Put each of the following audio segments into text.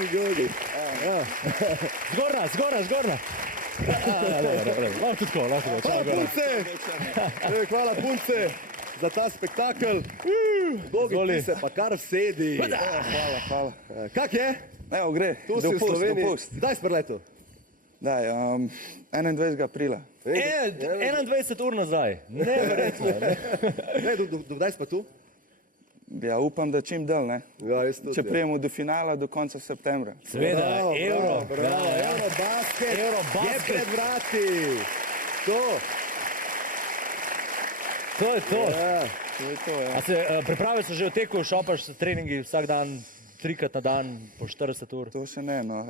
si godi. Zgorna. Lahko tako. Hvala punce, hvala punce za ta spektakel. Bogi ti se pa kar sedi. Hvala. Kak je? Evo, gre. Tu si v Sloveniji. Kdaj si priletel? Daj, 21. aprila. 21 ur nazaj. Neverjetno. Ne, kdaj si pa tu? Ja, upam, da čim dalj, ne? Ja, jaz tudi. Če prijemo do finala, do konca septembra. Seveda, Eurobasket je pred vrati. To je to. To je to, ja. A se priprave so že v teku, šopaš se treningi vsak dan, 3-krat na dan, po 40 ur? To še ne, no.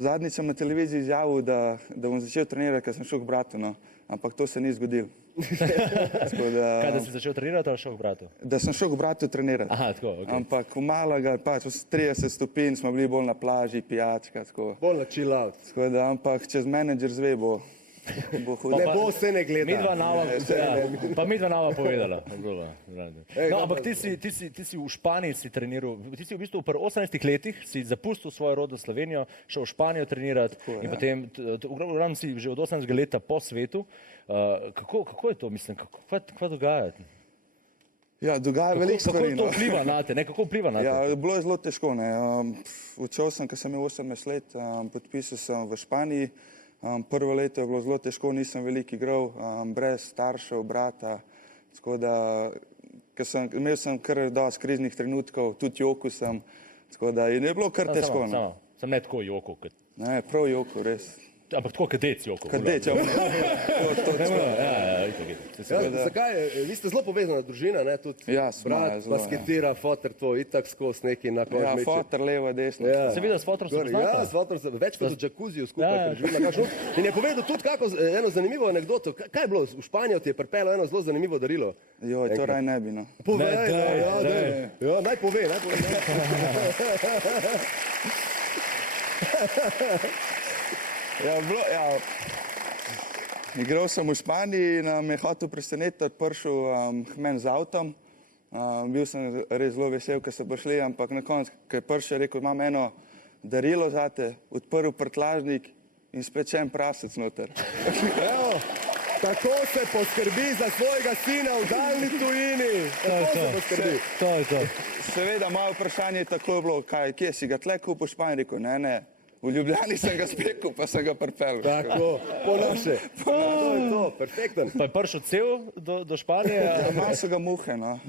Zadnjič sem na televiziji izjavil, da bom začel trenirati, ker sem šel k bratu, no. Ampak to se ni zgodilo. Kaj, da si začel trenirati ali šel k bratu? Da sem šel k bratu trenirati. Aha, tako, ok. Ampak v Malaga, pač 30 stopinj, smo bili bolj na plaži, pijačka, tako. Bolj na chill out. Tako da, ampak čez menedžer zve bo hudo. Ne bo se ne gleda. Midva nava povedala. No, ampak ti si v Španiji si treniral, ti si v bistvu pri 18 letih si zapustil svojo rodno Slovenijo, šel v Španijo trenirati in potem, uglavnom si že od 18 leta po svetu. Kako je to, mislim, kaj dogaja? Ja, dogaja veliko stvari. Kako to vpliva na te? Kako vpliva na te? Ja, bilo je zelo težko, ne. Odšel sem, ko sem imel 18 let, podpisal sem v Španiji. Prvo leto je bilo zelo težko, nisem veliko igral, brez staršev, brata, tako da imel sem kar dosti kriznih trenutkov, tudi jokal sem, tako da je bilo kar težko. Sem ne tako jokal. Ne, prav jokal, res. Ampak tako kadec jokal. Kadec, ja. Zakaj? Vi ste zelo povezana družina, ne? Tudi brat basketira, foter to, itak skozi neki na koncu meče. Ja, foter, levo, desno. Se vidi, s fotorom se poznate? Ja, s fotorom se več kot v džakuziju skupaj preživimo. In je povedal tudi eno zanimivo anekdoto. Kaj je bilo? V Španijo ti je pripeljalo eno zelo zanimivo darilo. Joj, to raj ne bi, no. Povej, ja, naj pove. Igral sem v Španiji in me je hotel presenetiti, prišel k meni z avtom. Bil sem res zelo vesel, ko so prišli, ampak na koncu, ko je prišel, rekel, imam eno darilo zate, odprl prtlažnik in spet še en prasec noter. Evo, tako se poskrbi za svojega sina v daljni tujini. Tako se poskrbi. To je to. Seveda, moje vprašanje je tako bilo, kje si ga tle kupil v Španiji? Rekel, ne. V Ljubljani sem ga spekel, pa sem ga pripeljal. Tako, po naše. To je to, perfekten. Pa je prišel cel do Španije? Malo so ga muhe, no.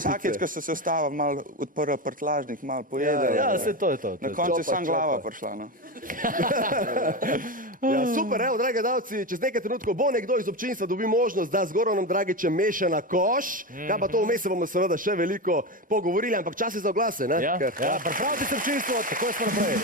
Vsakeč, ko so se ustavili, malo odprl prtlažnik, malo pojedel. Ja, se to je to. Na koncu je sam glava prišla, no. Ja, super, evo, dragi gledalci, čez nekaj trenutkov bo nekdo iz občinstva dobil možnost, da z Goranom Dragićem meša na koš. Kaj pa to vmes se bomo seveda še veliko pogovorili, ampak čas je za oglase, ne? Ja, pripravite se občinstvo, tako smo naprej.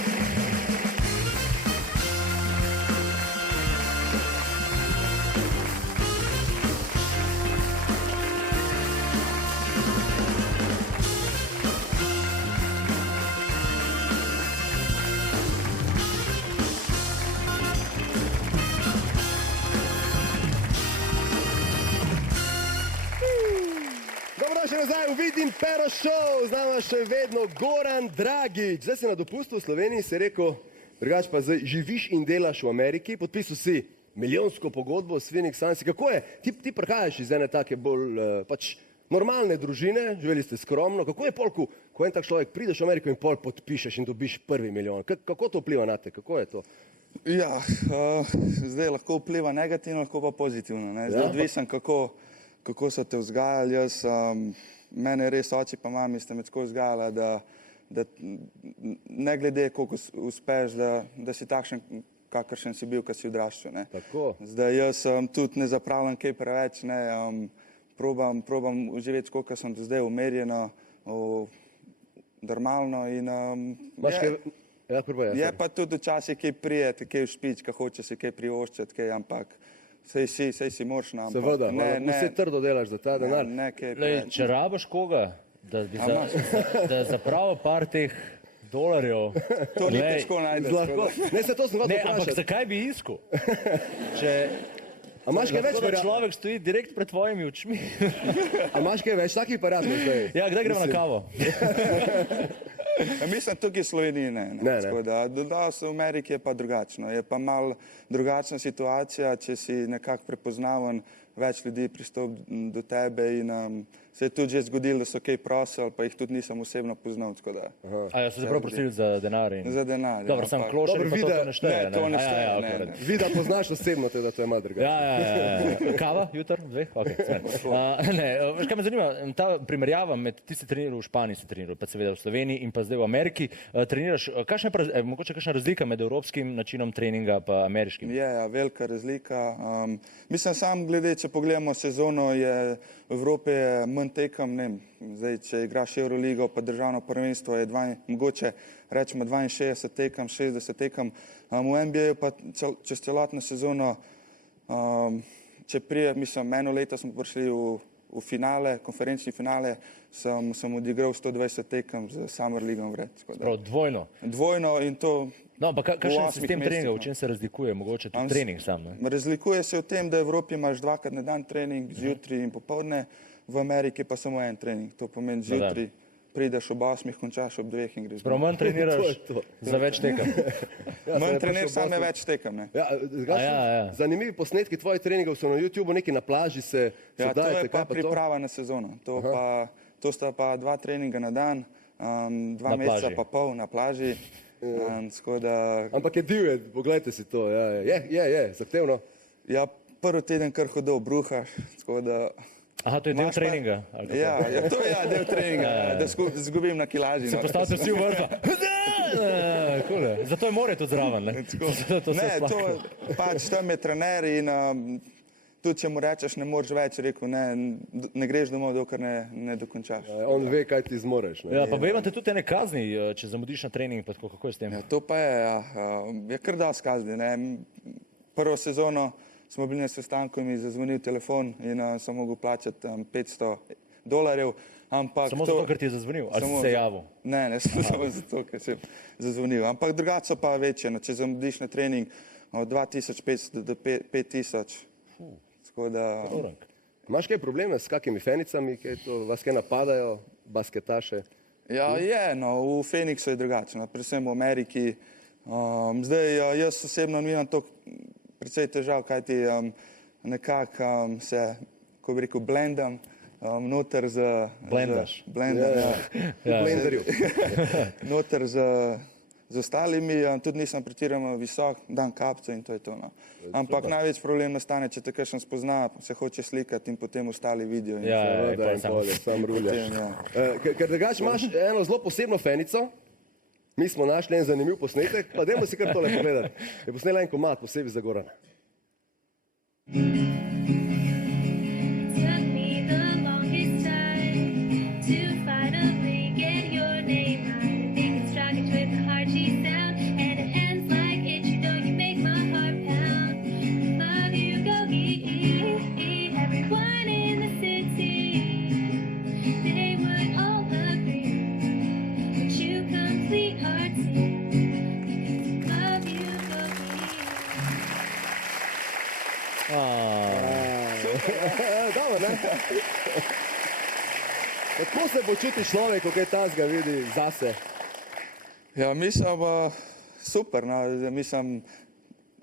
Še nazaj v Vidim Pero Show, z nama še vedno Goran Dragić. Zdaj si na dopustu v Sloveniji, si rekel, drugače pa zdaj živiš in delaš v Ameriki, podpisal si milijonsko pogodbo s Phoenix Sunsi. Kako je? Ti prihajaš iz ene take bolj normalne družine, živeli ste skromno. Kako je pol, ko en tak človek prideš v Ameriko in pol podpišeš in dobiš prvi milijon? Kako to vpliva na te? Kako je to? Ja, zdaj lahko vpliva negativno, lahko pa pozitivno. Zdaj odvisen, kako so te vzgajali. Mene res oči pa mami ste me tako vzgajala, da ne glede, koliko uspeš, da si takšen, kakršen si bil, kad si odraščal. Zdaj jaz tudi ne zapravljam kaj preveč, probam živeti, koliko sem do zdaj umerjeno, normalno in je pa tudi včasih kaj prijeti, kaj všpič, kaj hoče si kaj privoščiti, kaj, ampak sej si moraš nam. Seveda, vse trdo delaš za ta denar. Če rabiš koga, da zapravo par teh dolarjev. To ni težko najti. Ne, se to sem hotel vprašati. Ampak zakaj bi iskal? A imaš kaj več variantov? Človek stoji direkt pred tvojimi očmi. A imaš kaj več takih paratov zdaj? Ja, kdaj gremo na kavo? Ja, mislim, tukaj v Sloveniji ne. Ne. Tako da, dodal se v Ameriki je pa drugačno. Je pa malo drugačna situacija, če si nekako prepoznaven, več ljudi pristopi do tebe in se je tudi že zgodilo, da so kaj prosili, pa jih tudi nisem osebno poznal. A ja, so se prav prosili za denar? Za denar. Dobro, sam klošer, Dobro, pa vida- to ne šteje. Ne, to ne šteje, Ja, ne, okej, ne. Vi da poznaš osebno, teda to je malo drugače. Ja. Kava, jutr, dveh? Okay, veš, kaj me zanima, ta primerjava med ti si treniral v Španiji, si treniral pa seveda v Sloveniji in pa zdaj v Ameriki, treniraš, mogoče kakšna razlika med evropskim načinom treninga pa ameriškim? Je, velika razlika. Mislim, sam glede, če pogledamo sezono, je v Evropi je manj tekem, ne vem, zdaj, če igraš Euroligo, pa državno prvenstvo je mogoče rečemo 62 tekem, 60 tekem. V NBA pa čez celotno sezono, če prije, mislim, eno leto smo prišli v finale, konferenčni finale, sem odigral 120 tekem z Summer Ligom vred. Prav, dvojno. Dvojno in to. No, pa kakšen v je 8 sistem treninga, mesecih, v čem se razlikuje, mogoče tudi trening sam? Ne? Razlikuje se v tem, da v Evropi imaš dvakrat na dan trening, zjutraj in popoldne, v Ameriki pa samo en trening. To pomeni zjutraj prideš ob 8, končaš ob 2 in greš. Prav, manj treniraš za več tekem. Manj treniraš, same več tekem. Ne? Ja, zanimivi posnetki tvojih treningov so na YouTubeu, neki na plaži se Ja, to dajete, je pa kaj pa to? priprava na sezono. To sta pa 2 treninga na dan, 2 Na meseca plaži. pa pol na plaži. Tako da, Ampak je divje, pogledajte si to, je, zahtevno. ja, prvi teden kar hodil, bruhaš. Tako da, Aha, to je del imaš pa- treninga? ali kako? Ja, to je del treninga, da zgubim na kilaži. Se no. postavite vsi v vrpa. Zato je more tudi zraven, ne? Zato se Ne, splaka. to pač tam je trener in tudi če mu rečeš, ne moreš več, rekel, ne greš domov, dokler ne dokončaš. On ve, kaj ti zmoreš. Ne? Ja, pa imate tudi ene kazni, če zamudiš na trening, pa tako, kako je s tem? Ja, to pa je kar dosti kazni. Prvo sezono smo bili na sestanku in mi je zazvonil telefon in sem mogel plačati $500. Ampak Samo zato, ker ti je zazvonil, ali si se javil? Ne, samo zato, ker se je zazvonil. Ampak drugače so pa večje. No, če zamudiš na trening od 2500 do 5000. Tako da, Imaš kaj probleme s kakimi fenicami, kaj to, vas kaj napadajo, basketaše? ja, je, no, v Phoenixu je drugačno, predvsem v Ameriki. Zdaj, jaz osebno nimam toliko precej težav, kajti nekako se, ko bi rekel, blendam noter z... Blendaš. Blendam, V blenderju. noter z ostalimi, tudi nisem pretirano visok, dam kapce in to je to. No. Ampak največ problem nastane, če te kakšen spozna, se hoče slikati in potem ostali vidijo. In Ja, Seveda, in pol je sam ruljaš. potem, ja. Ker drugače imaš eno zelo posebno fenico, mi smo našli en zanimiv posnetek, pa dajmo si kar tole pogledati. Je posnela en komad posebej za Gorana. Took me the longest time to finally get your name right. I think it's struggling with the hard G sound, and it ends like it. You know you make my heart pound. Love you, go everyone in the city. They would all agree that you complete our team. Love you, go Dobro, ne? Kako se počuti človek, ko kaj tazga vidi zase? Ja, mislim, super. No. Mislim,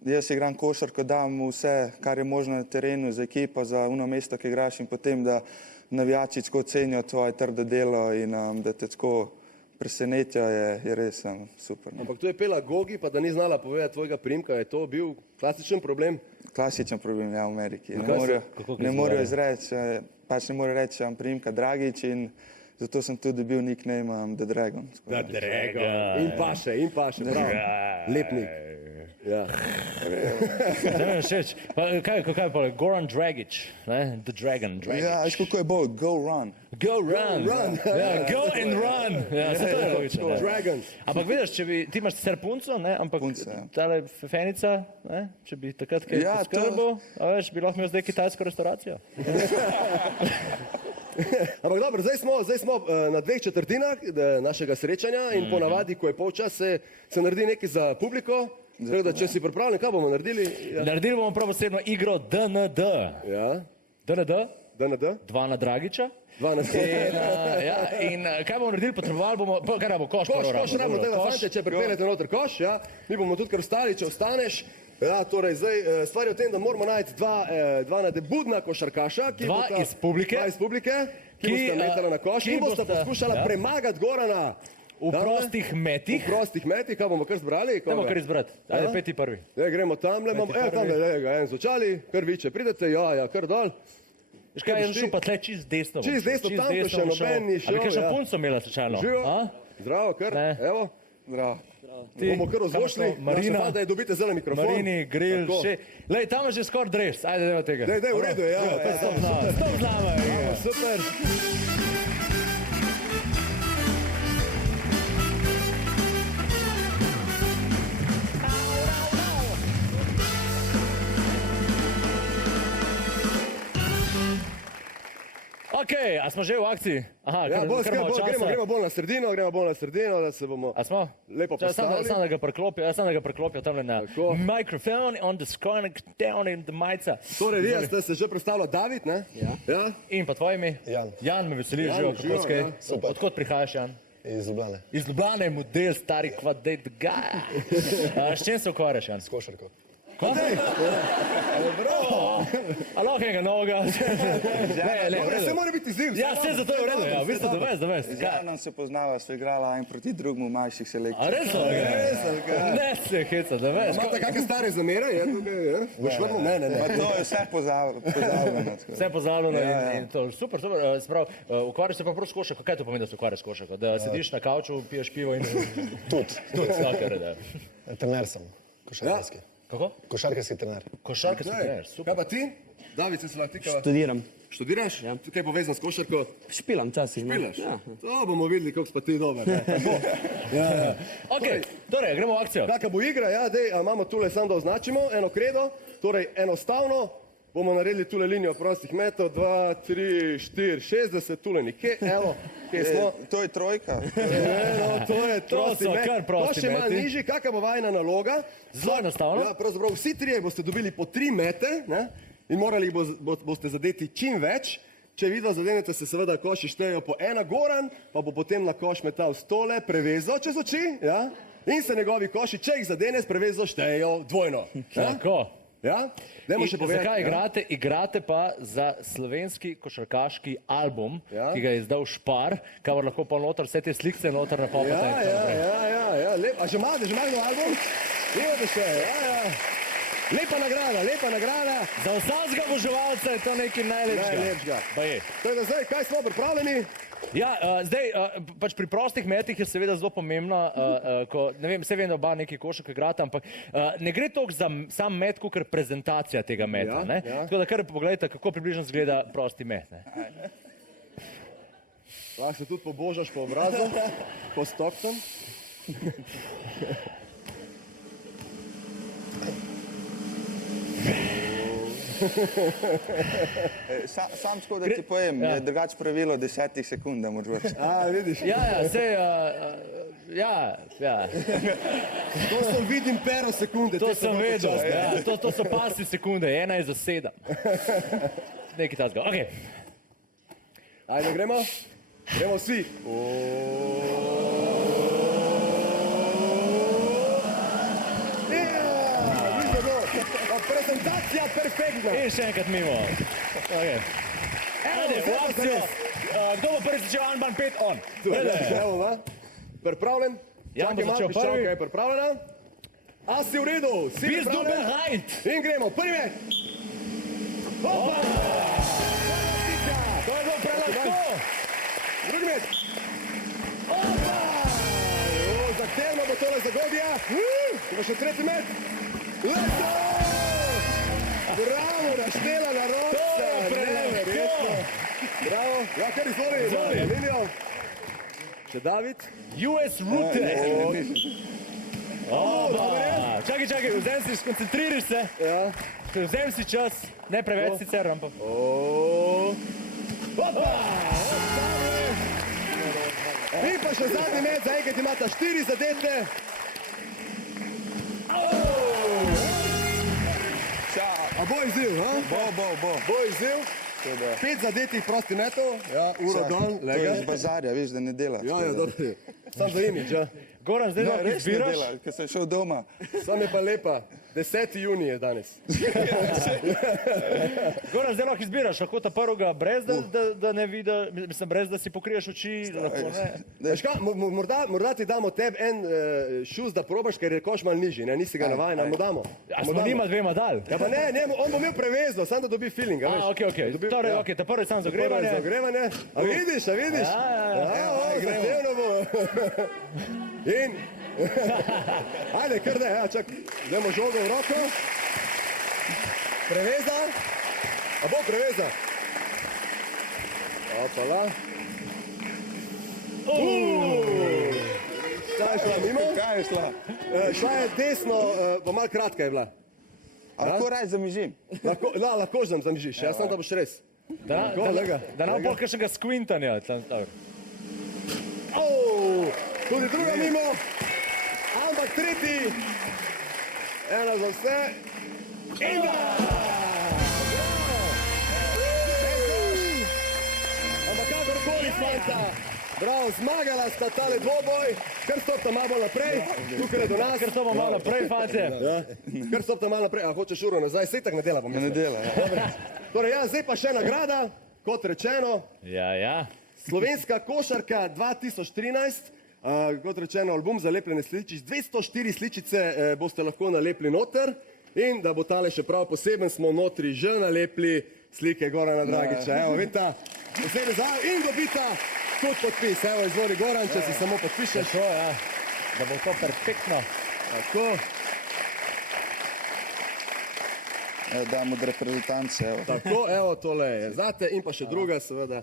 jaz igram košarko, dam vse, kar je možno na terenu, za ekipo, za uno mesto, ki igraš in potem, da navijači tako cenijo tvoje trdo delo in da te tako presenetijo, je res super. No. Ampak tu je pela Gogi, pa da ni znala povedati tvojega primka, je to bil klasičen problem? Klasičen problem je v Ameriki. kako ga Ne morejo izgovarja? izreči, pač ne morejo reči primka Dragič in zato sem tudi dobil nickname The Dragon. In paše, prav. Lepnik. Ja. To mi je všeč. Pa kaj pa, Goran Dragic, ne? The Dragon, Dragic. Ja, veš kako je bolj, go run. Go run. run. Ja, go and run. Ja, se to je logično. ne. Dragon. Ampak vidiš, če bi, ti imaš sicer punco, ne, ampak Punce, ja. tale fenica, ne, če bi takrat kaj Ja, to- poskrbil, a veš, bi lahko imel zdaj kitajsko restauracijo. Ampak dobro, zdaj smo na 2/4 našega srečanja in ponavadi, ko je polčas, se naredi nekaj za publiko. Tako da, če si pripravljen, kaj bomo naredili? Ja. Naredili bomo prav posebno igro DND. Ja. DND? DND? dva na Dragiča. Dva na Kaj bomo naredili, potrebovali bomo, kaj rabimo, koš Koš rabimo, da fante, če pripeljete noter koš, ja, mi bomo tudi kar ostali, če ostaneš. Ja, torej, zdaj, stvar je v tem, da moramo najti dva nadebudna košarkaša, Dva iz publike, ki bosta metala na koš in bosta poskušala premagati Gorana. V prostih metih. V prostih metih, kaj bomo kar zbrali? Dajmo kar izbrati. Ajde, peti prvi. Gremo tamle, tamle, en z očali, kar viče, pridete, ja, kar dol. Veš kaj, jaz šel pa tle čist desno. Čist desno, tam ko še noben ni šel. Ali kakšno punco imela slučajno? Živo, zdravo, kar, evo. Zdravo. Bomo kar razložili, Marina, da je dobite zelo mikrofon. Marini, grill, še. Lej, tam je že skoraj dres, ajde, dajmo tega. Daj, v redu je, ja. Stop z nama. Super. Ok, a smo že v akciji? Aha, Ja, gremo bolj na sredino, da se bomo A smo? lepo postavili. Sam da ga preklopijo tamle na microphone on the screen down in the majca. Torej, vi ste se že predstavljali David, ne? Ja. In pa tvoje ime? Jan. Jan, me veseli, Jan, živo, živo, kako skaj? ja. Super. Odkot prihajaš, Jan? Iz Ljubljane. Iz Ljubljane, model, stari kvadrat, ga. S čim se ukvarjaš, Jan? S košarko. A lahko enega novega? Se mora biti ziv. Ja, vse zato je v redu, ja, vi ste dovez. Z Janom se poznava, sva igrala en proti drugemu v manjših A selekcijah. res? Ne se heca, da veš. Imate kakšne stare zamere? Je tukaj, je? Boš vrnil? Ne. Pa to je vse pozabljeno. Vse pozabljeno in to super. Sprav, ukvarjaš se pa prav s košarko. Kaj to pomeni, da se ukvarjaš s košarko? Da sediš na kavču, piješ pivo in... Tudi. Trener sem. Košarkarski. Kako? Košarkarski trener. Košarkarski trener, super. Kaj pa ti? David, se sva tikava. Študiram. Študiraš? Ja. Kaj je povezano s košarko? Špilam včasih. no. Špilaš? Ja. To bomo videli, kako si pa ti dober. Ja. Ok, torej, gremo v akcijo. Kakšna bo igra? Ja, dej, imamo tule samo da označimo eno kredo. Torej, enostavno bomo naredili tule linijo prostih metov. 2, 3, 4, 60, tule nekje. Evo, kje smo. To je trojka. To je prosti so met. kar prosti To še malo meti. nižji, kakšna bo vajna naloga? Zelo enostavno. Ja, pravzaprav vsi trije boste dobili po 3 mete, ne? In morali boste zadeti čim več. Če vidva zadenete, se seveda koši štejejo po ena. Goran pa bo potem na koš metal stole, prevezo čez oči, ja? In se njegovi koši, če jih zadene, s prevezo štejejo dvojno. Ja? Tako. Ja? Dajmo še povedati. Zakaj igrate? Igrate pa za slovenski košarkaški album, Ja. ki ga je izdal Špar, kamor lahko pa noter vse te slikce noter napopate. Ja, lep. A že imate nov album? Imate še, ja. Lepa nagrada. Za vsakega oboževalca je to nekaj najlepšega. Najlepšega. Baje. Teda zdaj, kaj smo pripravljeni? Ja, zdaj, pač pri prostih metih je seveda zelo pomembno, ko, ne vem, vse vem, da oba neki košarka igrata, ampak ne gre toliko za sam met, kot prezentacija tega meta. Ja, Ne? ja. Tako da kar pogledajte, kako približno izgleda prosti met. Ne? Lahko se tudi pobožaš po obrazu, po Stockton. Sam tako, da ti povem, je drugače pravilo 10 sekund, da moraš vršiti. A, vidiš, Ja, sej, to sem vidim pero sekunde. to te so sem bolj vedel, počasne. ja, to so pasni sekunde, 1 je za 7. Nekaj tasga, okej. Ajde, gremo vsi. Prezentacija perfektna. In še enkrat mimo. Okay. Ajde, v akcijo. Kdo bo prvi začel? Anban 5 on. Evo, va. Pripravljen? Jan bo Čakaj malo, začel piščalka prvi. je pripravljena. A si v redu? Si Bis du pripravljen? bereit? In gremo, prvi met. Opa! To je bilo prelahko. Drugi met. Opa! Zahtevno bo tole zagodja. To bo še tretji met. Leto! Bravo, naštela na roce. To je prelahko. Neverjetno. Bravo. Ja, kar izvoli. Linijo. Še David. US Route. Čakaj, vzem si, skoncentriraš se. Ja. Vzem si čas, ne preveč sicer, ampak. Opa! In pa še zadnji met, zaenkrat imata 4 zadete. A bo izziv, ha? Bo. Bo izziv. 5 zadetih prosti metov, ja, uro dol, To je lega. iz bazarja, veš, da ne dela. Ja, ja, dobro. Sam za imidž, ja. Goran, zdaj Ne, lahko res ne izbiraš. dela, ker sem šel doma. Sam je pa lepa. 10. junij je danes. Goran, zdaj lahko izbiraš, lahko ta prvega brez, da ne vidi, mislim, brez da si pokriješ oči, lahko ne. Veš kaj, morda ti damo tebi en šuz, da probaš, ker je koš malo nižji, ne, nisi ga navajen, a mu damo. A smo njima dvema dal? Ja pa ne, on bo imel prevezno, samo da dobi feeling, a veš. Ok, torej, ok, ta prvi sam Ogrevanje. zagrevanje. Zagrevanje. A vidiš, a vidiš? Zahtevno bo. In, ajde, kar ne, ja, čak, dajmo žogo v roko. Preveza. A bo preveza? Opala. Kaj je šla mimo? Kaj je šla? Šla je desno, pa malo kratka je bila. A lahko raj zamižim? Lahko zamižiš, jaz sem da boš res. Da nam bo kakšnega skvintanja. Tudi druga mimo, ampak tretji. Ena za vse. In da! Ampak kakorkoli, fanta. Bravo, zmagala sta tale dvoboj. Kar stopta malo naprej, tukaj do nas. Ker to bomo malo naprej, fante. Kar stopta malo naprej, a hočeš uro nazaj, sej tak ne dela bom. Ne dela, ja. Torej, ja, zdaj pa še nagrada, kot rečeno. Ja. Slovenska košarka 2013, kot rečeno, album zalepljene sličice, 204 sličice boste lahko nalepili noter in da bo tale še prav poseben, smo notri že nalepili slike Gorana Dragića. Evo, vidite, posebej za in dobita tudi podpis. Evo, izvoli Goran, če si samo podpišeš. Tako, ja. Da bo to perfektno. Tako. Dam od reprezentance, evo. Tako, evo, tole je zate in pa še druga, seveda.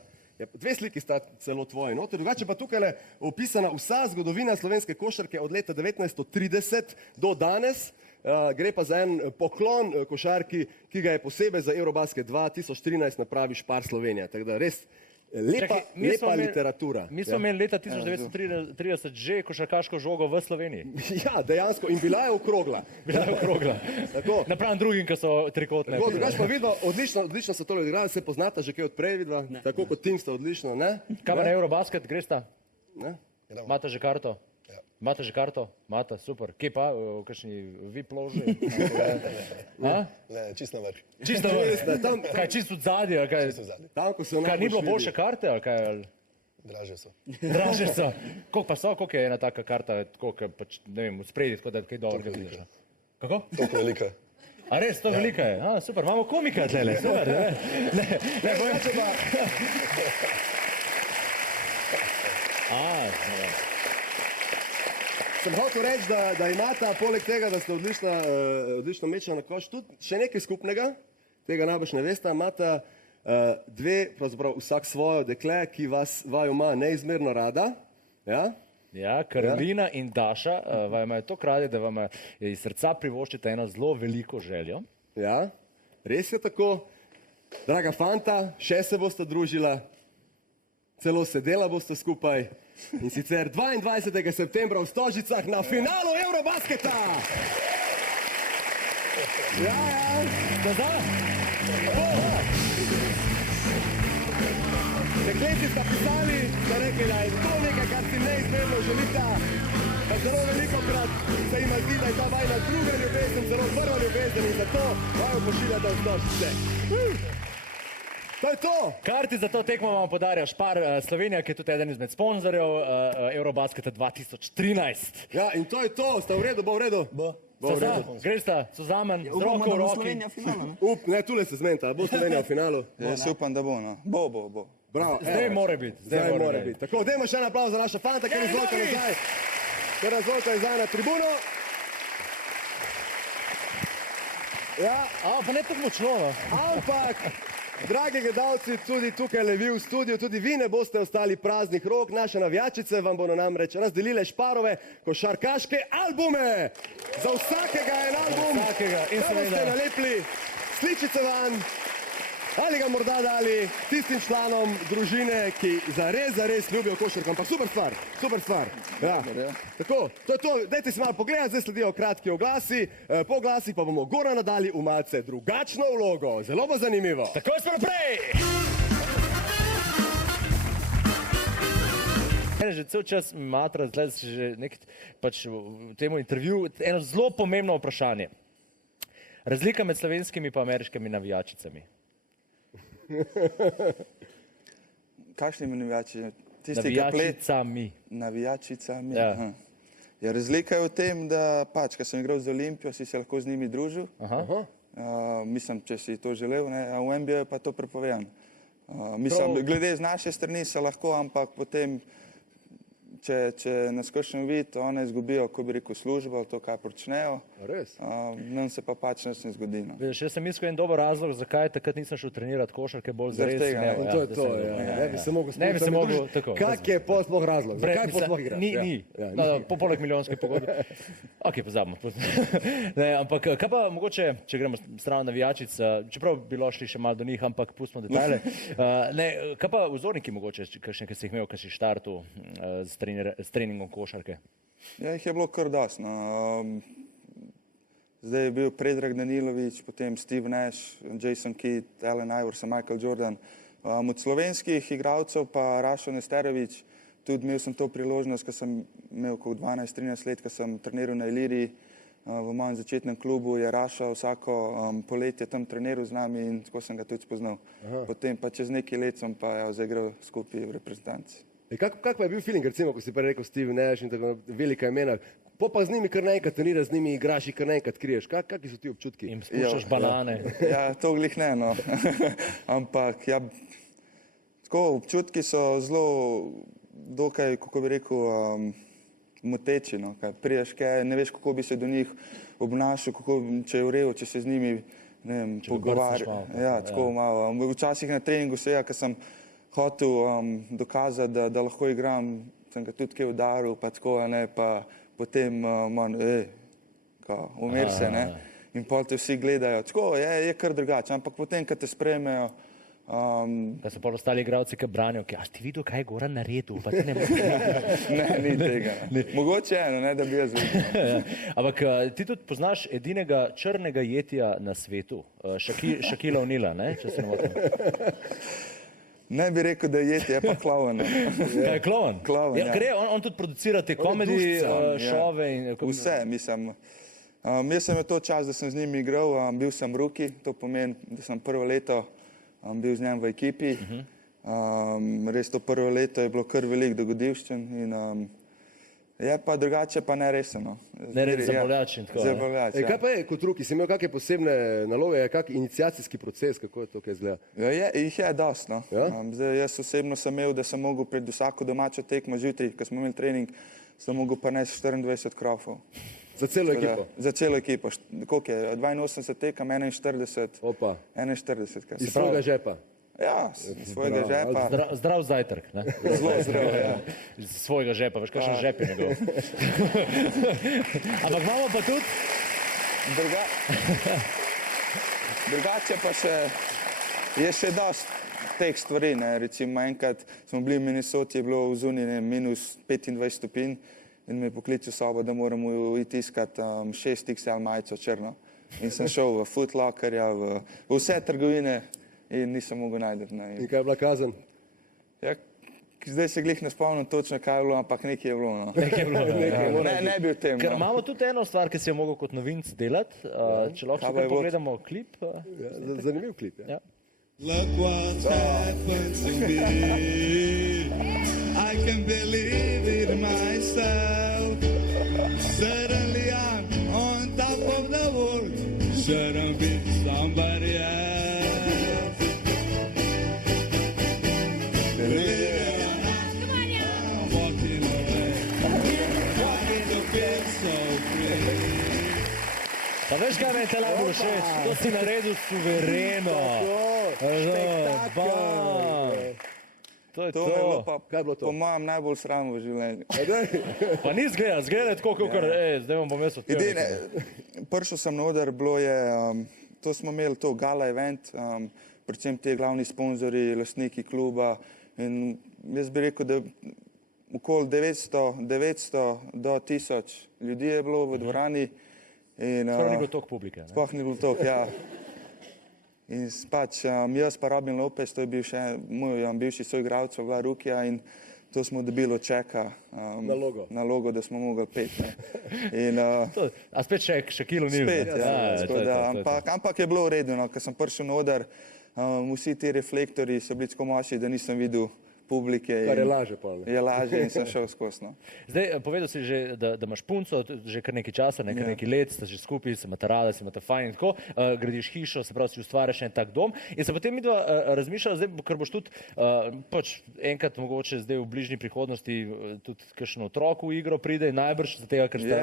Dve sliki sta celo tvoji noter, drugače pa tukaj je opisana vsa zgodovina slovenske košarke od leta 1930 do danes. Gre pa za en poklon košarki, ki ga je posebej za Eurobasket 2013 napravi Špar Slovenija. Tako da res lepa literatura. Mi smo imeli leta 1930 že košarkaško žogo v Sloveniji. Ja, dejansko. In bila je okrogla. Bila je okrogla. Tako. Napram drugim, ki so trikotne. Drugače pa vidva, odlično so tole odigrali, se poznata že kaj odprej vidva, tako kot tim sta odlično, ne? Kaj pa na Eurobasket, greš ta? Ne? Imate že karto? Imate že karto? Imate, super. Kje pa, v kakšni VIP loži? Ne, čist na vrh. Čisto vrh. Kaj, čisto od zadnje? Tam, ko se Kaj, ni bilo boljše karte? Ali kaj? Draže so. Draže so. Koliko pa so? Koliko je ena taka karta? Koliko, pač, ne vem, v spredi, tako da kaj dobro ga vidiš? Kako? Toliko velika. A res, to velika je? A, super, imamo komika tlele, super. Ne, bojim se pa. Sem hotel reči, da imata, poleg tega, da ste odlično mečali na koš, tudi še nekaj skupnega, tega najbolj ne veste, imata dve, pravzaprav vsak svojo dekle, ki vaju ima neizmerno rada. Ja? Ja, Karolina in Daša vam imajo to radi, da vam iz srca privoščite eno zelo veliko željo. Ja, res je tako. Draga fanta, še se boste družila, celo sedela boste skupaj. In sicer 22. septembra v Stožicah na finalu Eurobasketa. Ja. Dekleti sta pisali, da rekli, da je to nekaj, kar si neizmerno želita. Pa zelo veliko krat se jima zdi, da je ta vajna druga ljubezen, zelo prva ljubezen in zato vaju pošiljata v Stožice. To je to! Karti za to tekmo vam podarja Špar Slovenija, ki je tudi eden izmed sponzorjev Eurobasketa 2013. Ja, in to je to, sta v redu, bo v redu? Bo v redu. Greš sta, Suzamen, z roko v roki. Ne, tule se zmenta, bo Slovenija v finalu. Jaz upam, da bo, no. Bo. Bravo, Zdaj mora biti. zdaj mora biti. Tako, dajmo še en aplauz za naša fanta, ker izvolite nazaj. Ker izvolite nazaj na tribuno. Ja, Pa ne tako močno, no. ampak, dragi gledalci, tudi tukaj levi v studiu, tudi vi ne boste ostali praznih rok. Naše navijačice vam bodo namreč razdelile Šparove košarkaške albume. Za vsakega en album. Za vsakega. In da boste seveda- nalepili sličice van. Ali ga morda dali tistim članom družine, ki zares ljubijo košarko, ampak super stvar. Ja. Tako, to je to, dajte si malo pogledati, zdaj sledijo kratki oglasi, po oglasih pa bomo Gorana dali v malce drugačno vlogo, zelo bo zanimivo. Takoj smo naprej! Mene že cel čas matra, zdaj že pač v tem intervjuju, eno zelo pomembno vprašanje. Razlika med slovenskimi pa ameriškimi navijačicami. Kakšnimi navijači? Navijačicami. Navijačicami. Ja. Aha. Ja, razlika je v tem, da pač, ko sem igral za Olimpijo, si se lahko z njimi družil. Mislim, če si to želel, ne? A v NBA pa to prepovedan. Mislim, glede z naše strani se lahko, ampak potem, če nas kakšen vidi, one izgubijo, ko bi rekel, službo, to, kaj počnejo. Res? Nam se pa pač nič ne zgodi. No. Veš, jaz sem mislil en dober razlog, zakaj takrat nisem šel trenirati košarke, bolj zares. tega, ne, ja. To je to, ja. Ne bi se mogel tako. Kak je pol sploh razlog? Zakaj pol sploh igraš? Ni. Po poleg milijonske pogodbe. Ok, pozabimo. Ne, ampak kaj pa mogoče, če gremo stran navijačic, čeprav bi šli še malo do njih, ampak pustimo detajle. Kaj pa vzorniki mogoče, kakšne, ki si jih imel, ki si štartu s treningom košarke? Ja, jih je bilo kar dosti. No. Zdaj je bil Predrag Danilović, potem Steve Nash, Jason Kidd, Allen Iverson, Michael Jordan. Od slovenskih igralcev pa Rašo Nesterović, tudi imel sem to priložnost, ko sem imel kot 12-13 let, ko sem treniral na Iliriji, v mojem začetnem klubu je Rašo vsako poletje tam treniral z nami in tako sem ga tudi spoznal. Potem pa čez nekaj let sem pa zaigral skupaj v reprezentanci. Kak pa je bil feeling, recimo, ko si prej rekel Steve Nash in tako velika imena, pa z njimi kar naenkrat treniraš, z njimi igraš in kar naenkrat kriješ. Kakšni so ti občutki? Jim spuščaš banane. Ja, to glih ne, no. Ampak, ja, tako, občutki so zelo, dokaj, kako bi rekel, moteči, no. Kaj priješ, ne veš, kako bi se do njih obnašal, če je urejo, če se z njimi, ne vem, pogovarja. Ja, tako malo. Včasih na treningu se ko sem hotel dokazati, da lahko igram, sem ga tudi kaj udaril, pa tako, ne, pa potem umir se, ne, in pol te vsi gledajo. Tako, je kar drugače, ampak potem, ko te sprejmejo, Da so pa ostali igralci, ki branijo, a si videl, kaj je Goran naredil? Pa ti ne ne, ni tega. Mogoče eno, ne, da bi jaz videl. Ampak ti tudi poznaš edinega črnega jetija na svetu, Shaquilla O'Neala, ne, če se ne motim. Ne bi rekel, da je jeti, je pa klavan. Kaj je klavan? Klavan, ja. Ker on tudi producira te komedi, šove in... Vse, mislim. Jaz sem je to čas, da sem z njimi igral, bil sem rookie, to pomeni, da sem prvo leto bil z njim v ekipi. Res to prvo leto je bilo kar veliko dogodivščin in je pa drugače pa nereseno. Zabavljač in tako. Zabavljač, ja. Kaj pa je kot rookie? Si imel kakšne posebne naloge, kak iniciacijski proces, kako je to kaj izgleda? Ja, jih je dosti, no. Ja? Zdaj, jaz osebno sem imel, da sem mogel pred vsako domačo tekmo zjutraj, ko smo imeli trening, sem mogel pa nesti 24 krofov. Za celo ekipo? Za celo ekipo. Koliko je? 82 tekam, 41. Opa. 41. Iz svojega žepa? Ja, iz svojega žepa. Zdrav zajtrk, ne? Zelo zdrav, ja. Iz svojega žepa, veš, kakšen žep je njegov. Ampak imamo pa tudi... Drugače pa je še dosti teh stvari, ne. Recimo enkrat smo bili v Minnesoti, je bilo v zunaj minus 25 stopinj in me je poklical sobo, da moramo iti iskat 6XL majico črno. In sem šel v Foot Lockerja, v vse trgovine in nisem mogel najti. In kaj je bila kazen? Ja, zdaj se glih ne spomnim točno, kaj je bilo, ampak nekaj je bilo. No. Nekaj je bilo. Ne bi v tem. Ker No. imamo tudi eno stvar, ki si jo mogel kot novinc delati. Če lahko Kaj še pa je bilo? pogledamo klip. Ja, zanimiv klip, ja. Ja. Look what's happened to me. I can believe it myself. Suddenly I'm on top of the world. Shouldn't be somebody else. I'm walking away. Walking to feel so free. Pa veš, kaj me je te najbolj všeč? To si naredil suvereno. To je To je bilo to. pa, Kaj je bilo to? po mojem, najbolj sram v življenju. Pa ni zgleda tako, kot zdaj vam bom jaz odpil. Prišel sem na oder, bilo je, to smo imeli to gala event, predvsem ti glavni sponzorji, lastniki kluba. In jaz bi rekel, da okoli 900 do 1000 ljudi je bilo v dvorani. In, Prav ni bilo toliko publike. Ne? sploh ni bilo toliko, ja. In pač jaz pa Robin Lopez, to je bil še moj bivši soigralec, bila Rukija in to smo dobili od Čeka nalogo, da smo mogli peti. In, A spet Shaquille O'Neal. spet, ne? ja, to je to. ampak je bilo v redu, no, ko sem prišel na oder, vsi ti reflektorji so bili tako močni, da nisem videl publike. Kar je in- laže pol, ne. Je lažje in sem šel skozi. No. Zdaj, povedal si že, da imaš punco, že kar nekaj časa, nekaj let, ste že skupaj, se imate rada, se imate fajn in tako, gradiš hišo, se pravi, si ustvarjaš en tak dom in se potem midva razmišljala, zdaj, ker boš tudi pač enkrat mogoče zdaj v bližnji prihodnosti tudi kakšen otrok v igro pride in najbrž za tega, ker ste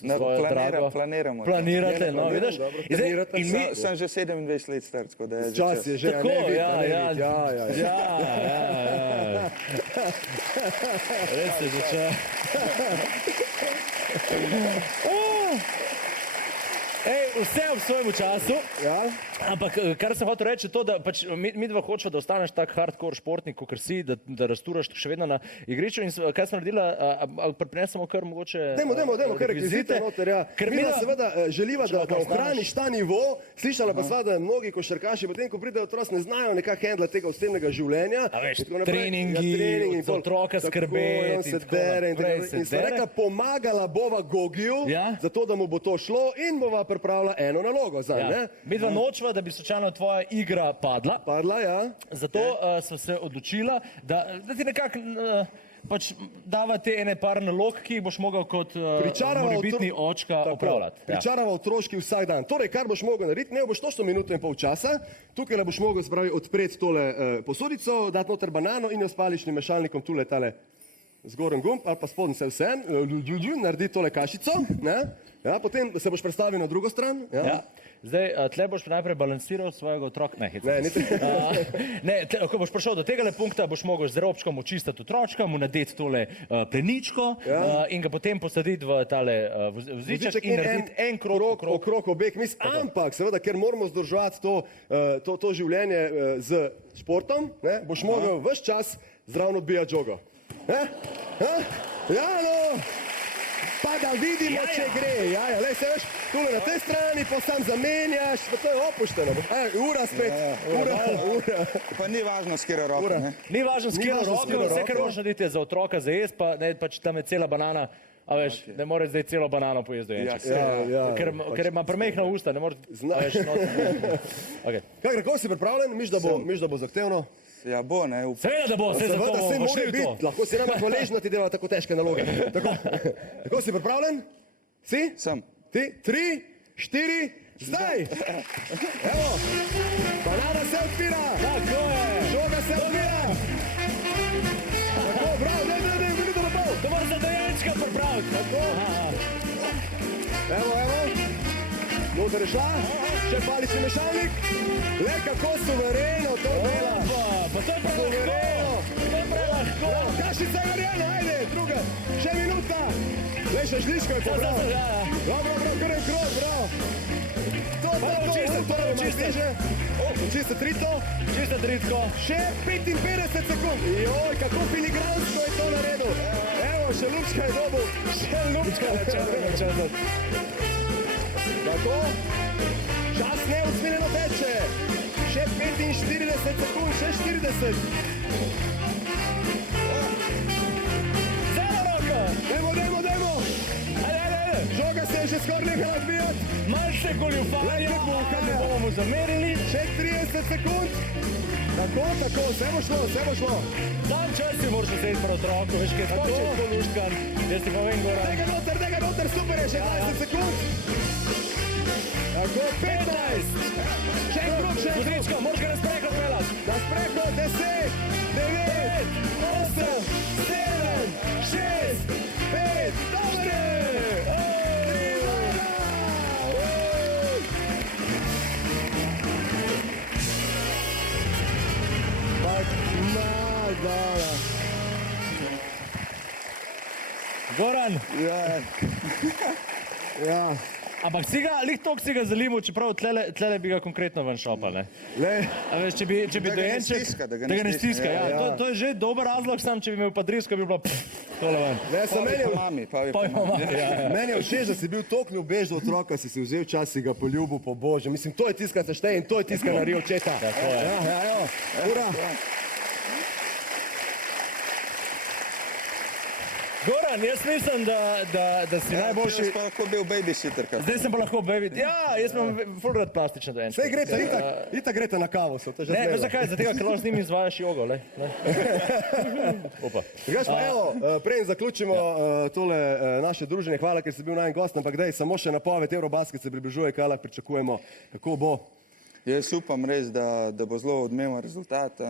svojo drago. Planiramo. Planirate, no, vidiš? dobro, In zdaj- planirate. in mi, Sem že 27 let star, tako da je že Čas je že, Tako, a ne, ja, vid, ja. ja. Res je začel. Ej, vse ob svojem času, Ja. ampak kar sem hotel reči, je to, da pač mi dva hočeva, da ostaneš tak hardcore športnik, kot si, da rasturaš še vedno na igrišču. In kaj smo naredila, prinesemo kar mogoče Dajmo, kar rekvizite noter, ja. Ker Mi midva- pa seveda želiva, da Človeka ohraniš ta nivo. Slišala pa sva, da mnogi košarkaši, potem ko pridejo otroci, ne znajo nekako handlati tega osebnega življenja. A veš, In tako naprej. treningi, treningi in za pol. otroka Tako, skrbeti on se in tako dere in tako naprej, naprej. se In sva dere. rekla, pomagala bova Gogiju, Ja. zato da mu bo to šlo in bova pripravila eno nalogo zanj, ne? Ja. Mi dva nočva, da bi slučajno tvoja igra padla. Padla, ja. Zato smo se odločila, da ti nekako pač dava te ene par nalog, ki jih boš mogel kot morebitni očka opravljati. Ja. Pričarava otroški vsak dan. Torej, kar boš mogel narediti, imel boš točno minuto in pol časa, tukaj le boš mogel spravi odpreti tole posodico, dati noter banano in jo s paličnim mešalnikom tule tale zgoren gumb ali pa spodnji se vse, naredi tole kašico, ne? Ja, potem se boš predstavil na drugo stran. Ja. Ja. Zdaj, tle boš najprej balansiral svojega otroka. Ne, hecam Ne, se. ni Ne, ko boš prišel do tega punkta, boš mogel z robčkom očistiti otročka, mu nadeti tole pleničko in ga potem posaditi v tale voziček in narediti en krog okrog obeh mis, ampak seveda, ker moramo zdržati to življenje z športom, ne, boš mogel ves čas zraven odbijati žogo. Ja, no, pa da vidimo, če gre. Ja, le se veš, tule na tej strani, pa sam zamenjaš, pa to je opušteno. Ura spet, ura. Pa ni važno, s katero roko. ne. Ni važno, s Ni katero važno, s roko, katero vse, kar roko. moraš narediti, je za otroka za jesti, pa ne, pač tam je cela banana. A veš, ne moreš zdaj celo banano pojesti dojenček. Ja, Ker ima premehna usta, ne moreš... a veš, okay. Kako si pripravljen? Miš, da bo zahtevno? Ja, bo, ne. Seveda, da bo, vse za to Seveda, se bomo mora šli v to. biti, lahko si nama hvaležen, da ti dela tako težke naloge. Tako si pripravljen? Si? Sem. Ti? 3, 4, zdaj! Evo, banana se odpira! Tako je. Žoga se odpira! Tako, bravo, daj, minuto na pol! To moraš za dojenčka pripraviti. Tako. Evo, noter je šla, še palični mešalnik. Le kako suvereno to dela. Pa to je Suvereno. prelahko. Bravo, kašica je verjela, ajde, druga, še minuta. Le še žliško je pobral. Dobro, kar je krog, bravo. Čisto trito. Čisto dritko. Še 55 sekund. Joj, kako filigransko je to naredil. Evo, še lupčka je dobil. Še lupčka je čezat. Tako. Čas neusmiljeno teče. Še 45 sekund, še 40. Zelo roko. Dajmo. Ajde. Žoga se je že skoraj nehala odbijati. Malce goljufanja, Le, kako ne bomo mu zamerili. Še 30 sekund. Tako, vse bo šlo. Dan čas si moraš vzeti prav otroku, veš, kaj je to, če je tako luškan. Jaz ti povem, Goran. Daj ga noter, super je, še 20 sekund. Tako, 15. Še en krog. Vozičko, moraš ga na sprehod pelati. Na sprehod, 10, 9, 8, 7, 6, 5, dobre! Goran, Ja. Ampak lih toliko si ga zalimo, čeprav tlele bi ga konkretno ven šopal, ne? Ne, A veš, če bi Da ga ne dojenček... stiska, da ga Da ne ga ne stiska, stiska, ja. To je že dober razlog, sam če bi imel pa drisko, bi bilo tole ven. ne, sem meni, Mami, pa Pa ima mati, ja. meni je všeč, da si bil toliko ljubež do otroka, si vzel čas, si ga poljubil po Božjem. Mislim, to je tisto, kar se šteje in to je tisto, kar naredi očeta. Tako je. Ja, ura. Goran, jaz mislim, da si najboljši... Jaz pa lahko bil babysitter. Zdaj sem pa lahko baby. Ja, jaz imam ful rad plastične dojenčke. Sej greste, itak greste na kavo, so to že Ne, zmelo. veš zakaj? Zato, ker lahko z njimi izvajaš jogo, le. Opa. Drugač pa evo, preden zaključimo tole naše druženje, hvala, ker si bil najen gost, ampak daj, samo še napoved, Eurobasket se približuje, kaj lahko pričakujemo, kako bo. Jaz upam res, da bo zelo odmeven rezultat.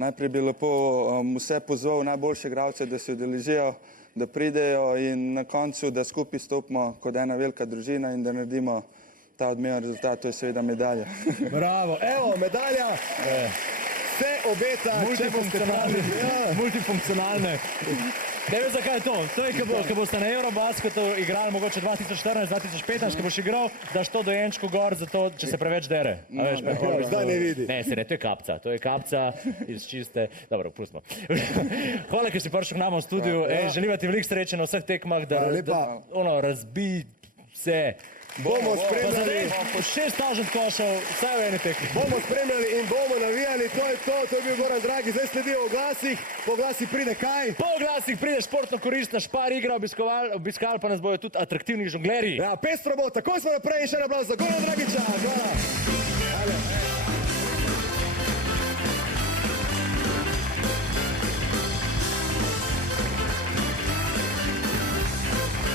Najprej bi lepo vse pozval najboljše igralce, da se udeležijo, da pridejo in na koncu, da skupaj stopimo kot ena velika družina in da naredimo ta odmeven rezultat, to je seveda medalja. Bravo, evo, medalja. Se obeta, če boste pravi. Multifunkcionalne. Ne veš, zakaj je to? To je, ko boste na Eurobasketu igrali mogoče 2014-2015, ko boš igral, daš to dojenčku gor, zato, če se preveč dere. A veš, Zdaj ne vidi. Ne, se ne, to je kapca. To je kapca iz čiste... Dobro, pustimo. Hvala, ker si prišel k nam v studiu. Ej, želiva ti veliko sreče na vseh tekmah, da razbij vse. Bomo spremljali. Po 6000 košov, vsaj v eni tekmi. Bomo spremljali in bomo navijali, to je bil Goran Dragi, zdaj sledijo oglasih, po oglasih pride kaj? Po oglasih pride športno koristna Špar igra, obiskali pa nas bojo tudi atraktivni žonglerji. Ja, pestro bo, takoj smo naprej in še en aplavz za Gorana Dragića. Hvala.